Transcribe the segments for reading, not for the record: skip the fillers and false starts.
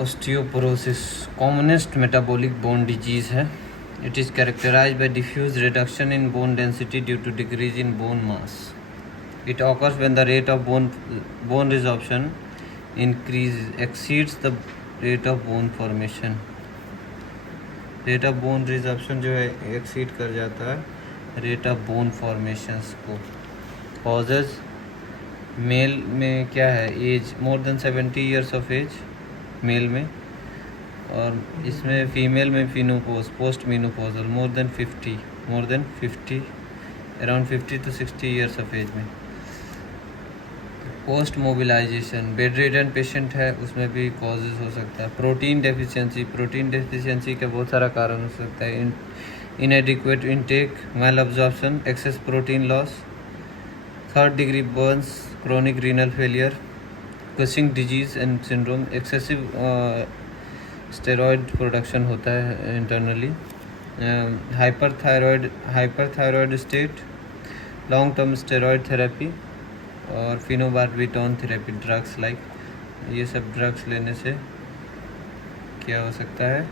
Osteoporosis commonest metabolic bone disease है. It is characterized by diffuse reduction in bone density due to decrease in bone mass. It occurs when the rate of bone resorption exceeds the rate of bone formation. Rate of bone resorption जो है exceed कर जाता है rate of bone formations को. Causes male में क्या है, age more than 70 years of age male में, और इसमें फीमेल में menopause post menopausal more than 50 around 50 to 60 years of age में. Post mobilization bedridden patient है उसमें भी कॉजेज हो सकता है. प्रोटीन डेफिशिएंसी का बहुत सारा कारण हो सकता है. Inadequate intake, malabsorption, excess protein loss, third degree burns, chronic renal failure, Cushing disease and syndrome, excessive steroid production होता है internally, hyperthyroid state, long term steroid therapy और फिनोबार्बिटॉन थेरेपी ड्रग्स लाइक. ये सब drugs लेने से क्या हो सकता है,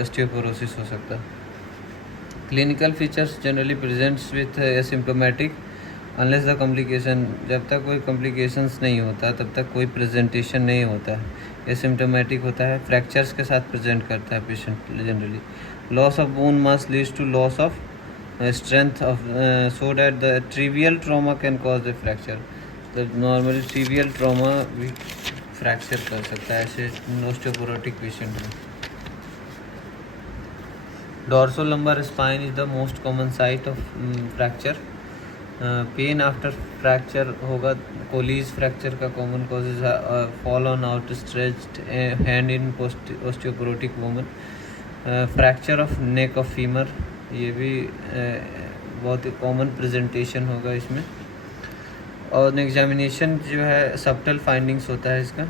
ऑस्टियोपोरोसिस हो सकता है. Clinical features generally presents with asymptomatic unless the complication. जब तक कोई कॉम्प्लिकेशंस नहीं होता तब तक कोई प्रेजेंटेशन नहीं होता है. एसिम्प्टोमेटिक होता है, फ्रैक्चर्स के साथ प्रेजेंट करता है patient generally. Loss of bone mass leads to loss of strength of so that the trivial trauma can cause a fracture. तो नॉर्मली ट्रिवियल ट्रॉमा भी फ्रैक्चर कर सकता है ऐसे ऑस्टियोपोरोटिक पेशेंट में. Dorsolumbar spine is the most common site of fracture. Pain after fracture होगा. Colles fracture का common causes है. Fall on outstretched hand in osteoporotic woman. Fracture of neck of femur, ये भी बहुत ही common presentation होगा इसमें. और examination जो है सबटल फाइंडिंग्स होता है इसका.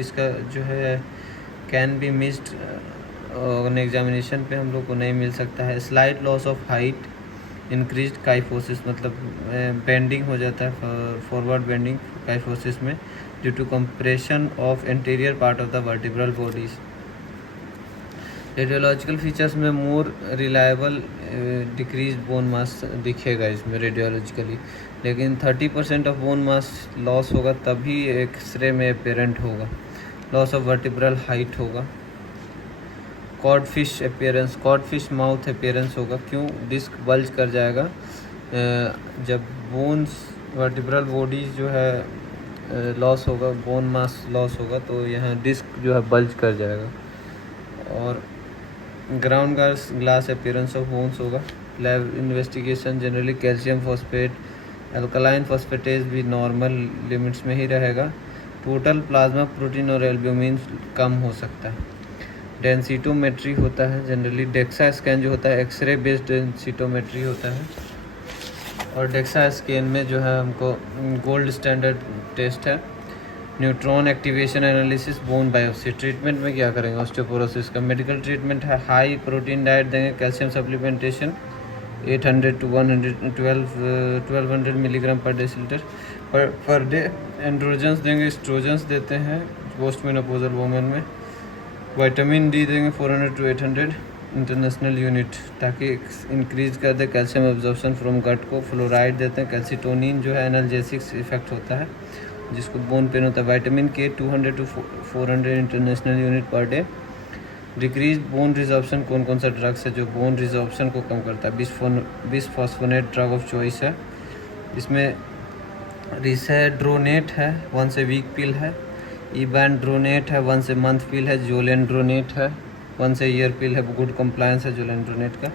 इसका जो है कैन बी मिस्ड और एग्जामिनेशन पे हम लोग को नहीं मिल सकता है. Slight loss of height, increased kyphosis, मतलब बेंडिंग हो जाता है, फॉरवर्ड बेंडिंग काइफोसिस में due to compression of anterior part of the vertebral bodies. Radiological features में more reliable decrease bone mass दिखेगा इसमें रेडियोलॉजिकली, लेकिन 30% ऑफ बोन मास लॉस होगा तभी एक्सरे में अपेरेंट होगा. लॉस ऑफ वर्टिब्रल हाइट होगा. कॉडफिश अपेयरेंस, कॉडफिश माउथ अपेयरेंस होगा. क्यों? डिस्क बल्ज कर जाएगा. जब बोन्स वर्टिब्रल बॉडीज जो है लॉस होगा, बोन मास लॉस होगा तो यहाँ डिस्क जो है बल्ज कर जाएगा. और ground glass appearance of bones होगा. Lab investigation generally calcium phosphate, alkaline phosphatase भी नॉर्मल लिमिट्स में ही रहेगा. टोटल प्लाज्मा प्रोटीन और एल्ब्यूमिन कम हो सकता है. डेंसिटोमेट्री होता है जनरली. डेक्सा स्कैन जो होता है एक्सरे बेस्ड डेंसिटोमेट्री होता है. और डेक्सा स्कैन में जो है हमको गोल्ड स्टैंडर्ड टेस्ट है. Neutron activation analysis, bone biopsy. Treatment में क्या करेंगे ऑस्टियोपोरोसिस का? मेडिकल ट्रीटमेंट है, हाई प्रोटीन डाइट देंगे, कैल्शियम सप्लीमेंटेशन 800 to 1200 मिलीग्राम पर डेसीलीटर पर डे. एंड्रोजन्स देंगे, एस्ट्रोजन्स देते हैं पोस्ट मेनोपॉजल वुमेन में. विटामिन डी देंगे 400 to 800 इंटरनेशनल यूनिट ताकि इंक्रीज कर दे कैल्शियम एब्जॉर्प्शन फ्रॉम गट को. फ्लोराइड देते हैं. कैल्सिटोनिन जो है एनाल्जेसिक्स इफेक्ट होता है जिसको बोन पेन होता है. विटामिन के 200 to 400 international unit per day. Decrease bone resorption, कौन कौन सा ड्रग्स है जो बोन रिजॉर्प्शन को कम करता है? बिसफॉस्फोनेट ड्रग ऑफ चॉइस है. इसमें रिसेड्रोनेट है, वंस ए वीक पिल है. इबैंड्रोनेट है, वंस ए मंथ पिल है. जोलेंड्रोनेट है, वंस ए ईयर पिल है. गुड कंप्लायंस है जोलेंड्रोनेट का.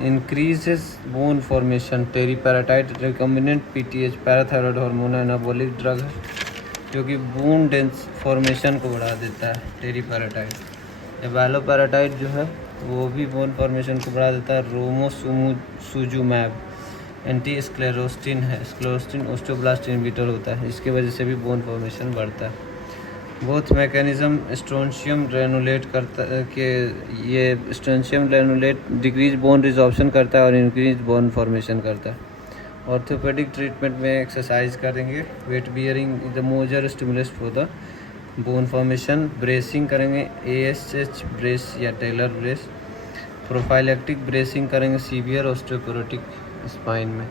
Increases bone formation, teriparatide recombinant PTH, parathyroid hormone anabolic drug है जो कि बोन डेंस फॉर्मेशन को बढ़ा देता है. टेरीपैराटाइट. एबालोपैराटाइट जो है वो भी बोन फॉर्मेशन को बढ़ा देता है. रोमोसुजुमैब एंटी स्क्लेरोस्टिन है. स्क्लेरोस्टिन ओस्टियोब्लास्ट इनहिबिटर होता है, इसकी वजह से भी बोन फॉर्मेशन बढ़ता है. बोथ मैकेनिज्म स्ट्रोंशियम ग्रेनुलेट करता है कि ये strontium granulate decrease bone resorption करता है और इंक्रीज बोन फॉर्मेशन करता है. ऑर्थोपेडिक ट्रीटमेंट में एक्सरसाइज करेंगे. Weight bearing is the major stimulus for the bone formation, bracing करेंगे ASH ब्रेस या टेलर ब्रेस, प्रोफाइलेक्टिक ब्रेसिंग करेंगे सीवियर ऑस्टियोपोरोटिक स्पाइन में।